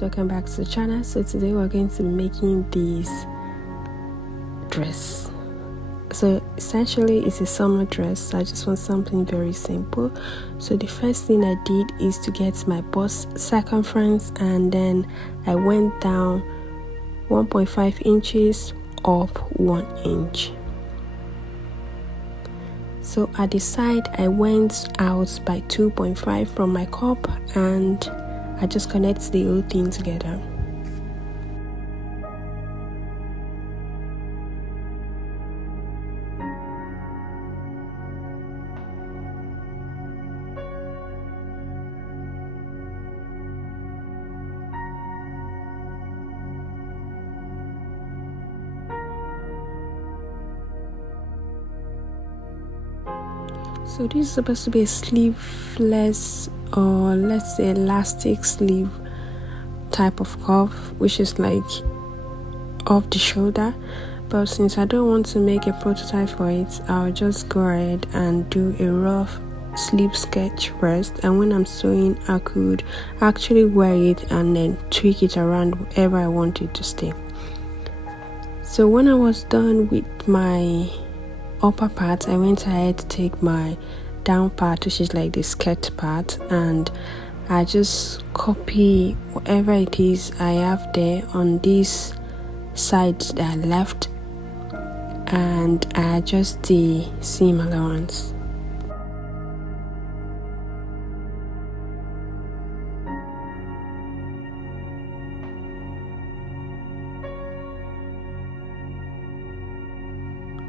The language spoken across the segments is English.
guys, welcome back to the channel. So today we're going to be making this dress. So essentially it's a summer dress, so I just want something very simple. So the first thing I did is to get my bust circumference, and then I went down 1.5 inches up 1 inch. So at the side I went out by 2.5 from my cup, and I just connect the whole thing together. So this is supposed to be a sleeveless, or let's say elastic sleeve type of cuff, which is like off the shoulder. But since I don't want to make a prototype for it, I'll just go ahead and do a rough sleeve sketch first, and when I'm sewing I could actually wear it and then tweak it around wherever I want it to stay. So when I was done with my upper part, I went ahead to take my down part, which is like the skirt part, and I just copy whatever it is I have there on this side that I left, and I adjust the seam allowance.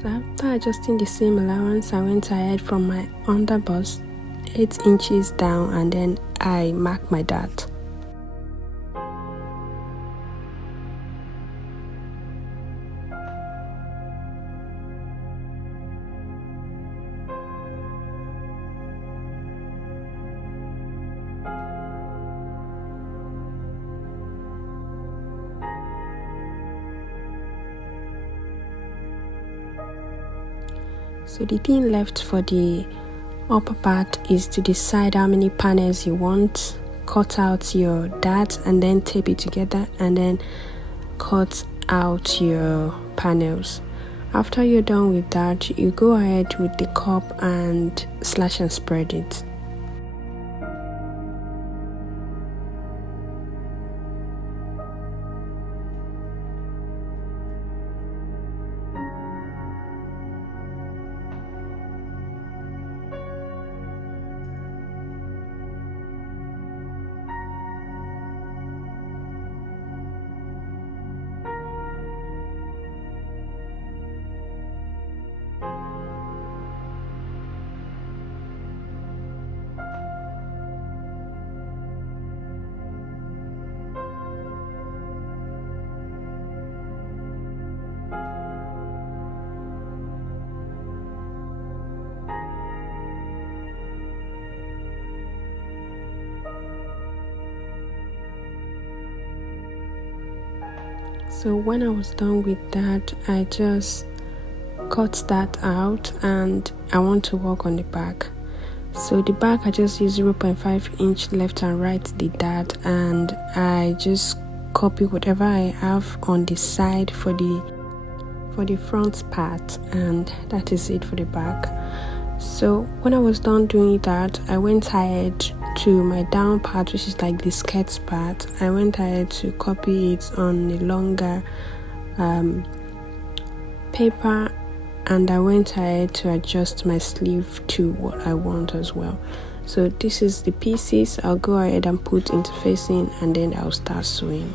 So after adjusting the seam allowance, I went ahead from my under bust 8 inches down, and then I mark my dot. So the thing left for the upper part is to decide how many panels you want, cut out your dart and then tape it together, and then cut out your panels. After you're done with that, you go ahead with the cup and slash and spread it. So when I was done with that, I just cut that out, and I want to work on the back. So the back, I just use 0.5 inch left and right the dart, and I just copy whatever I have on the side for the front part, and that is it for the back. So when I was done doing that, I went ahead to my down part, which is like the skirt part. I went ahead to copy it on a longer paper, and I went ahead to adjust my sleeve to what I want as well. So this is the pieces I'll go ahead and put into facing, and then I'll start sewing.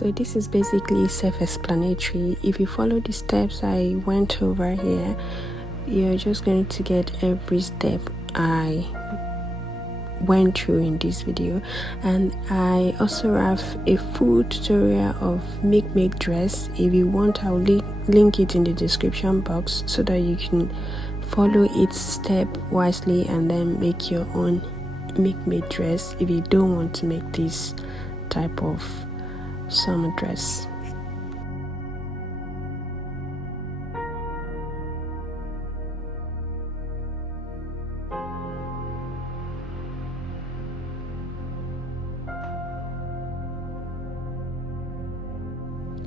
So this is basically self-explanatory. If you follow the steps I went over here, you're just going to get every step I went through in this video. And I also have a full tutorial of milkmade dress. If you want, I'll link it in the description box so that you can follow each step wisely and then make your own milkmade dress if you don't want to make this type of summer dress.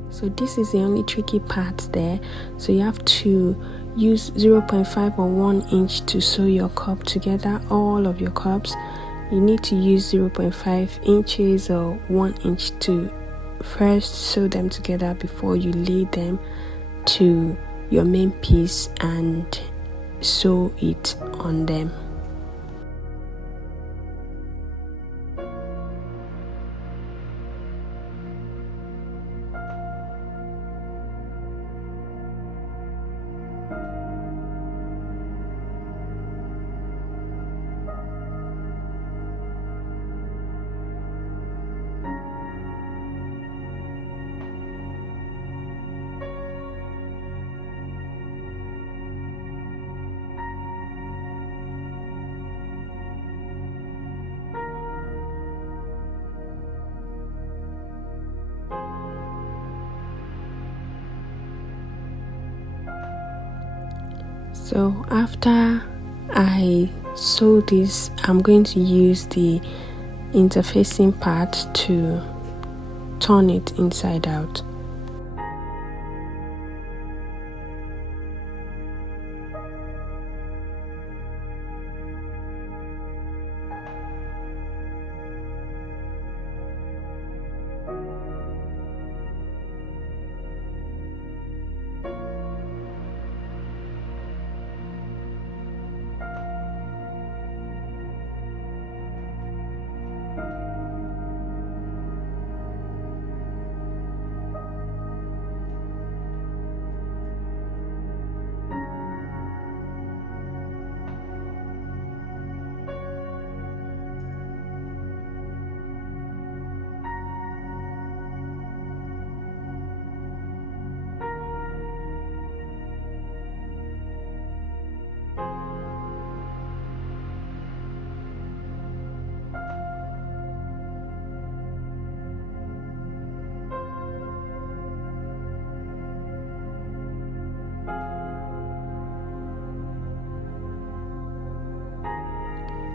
So this is the only tricky part there. So you have to use 0.5 or 1 inch to sew your cup together, all of your cups. You need to use 0.5 inches or 1 inch to first sew them together before you lay them to your main piece and sew it on them. So after I sew this, I'm going to use the interfacing part to turn it inside out.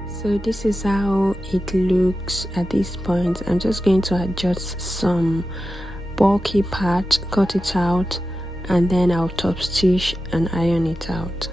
So this is how it looks at this point. I'm just going to adjust some bulky part, cut it out, and then I'll top stitch and iron it out.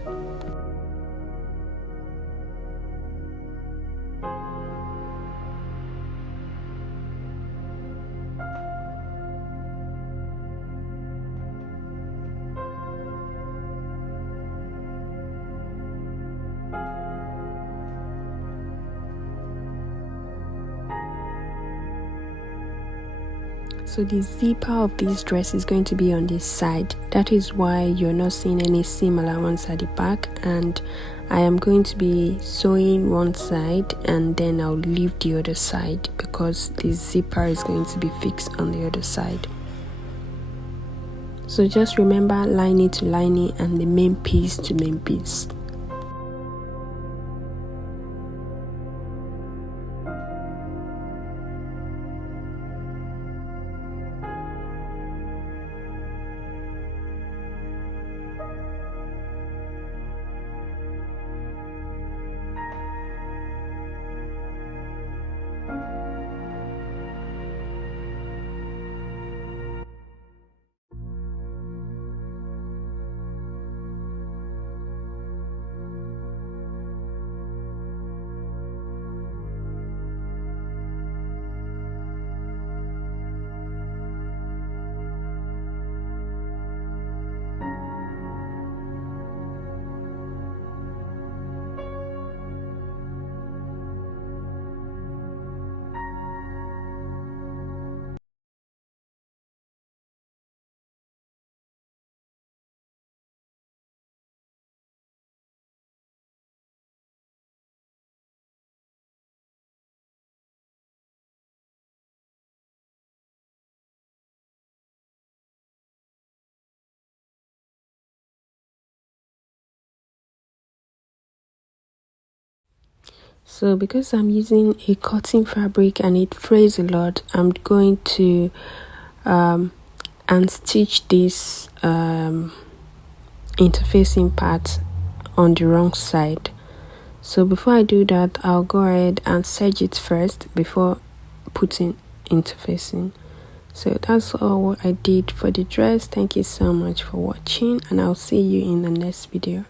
So the zipper of this dress is going to be on this side. That is why you're not seeing any seam allowance at the back, and I am going to be sewing one side and then I'll leave the other side because the zipper is going to be fixed on the other side. So just remember lining to lining and the main piece to main piece. So because I'm using a cotton fabric and it frays a lot, I'm going to unstitch this interfacing part on the wrong side. So before I do that, I'll go ahead and serge it first before putting interfacing. So that's all what I did for the dress. Thank you so much for watching, and I'll see you in the next video.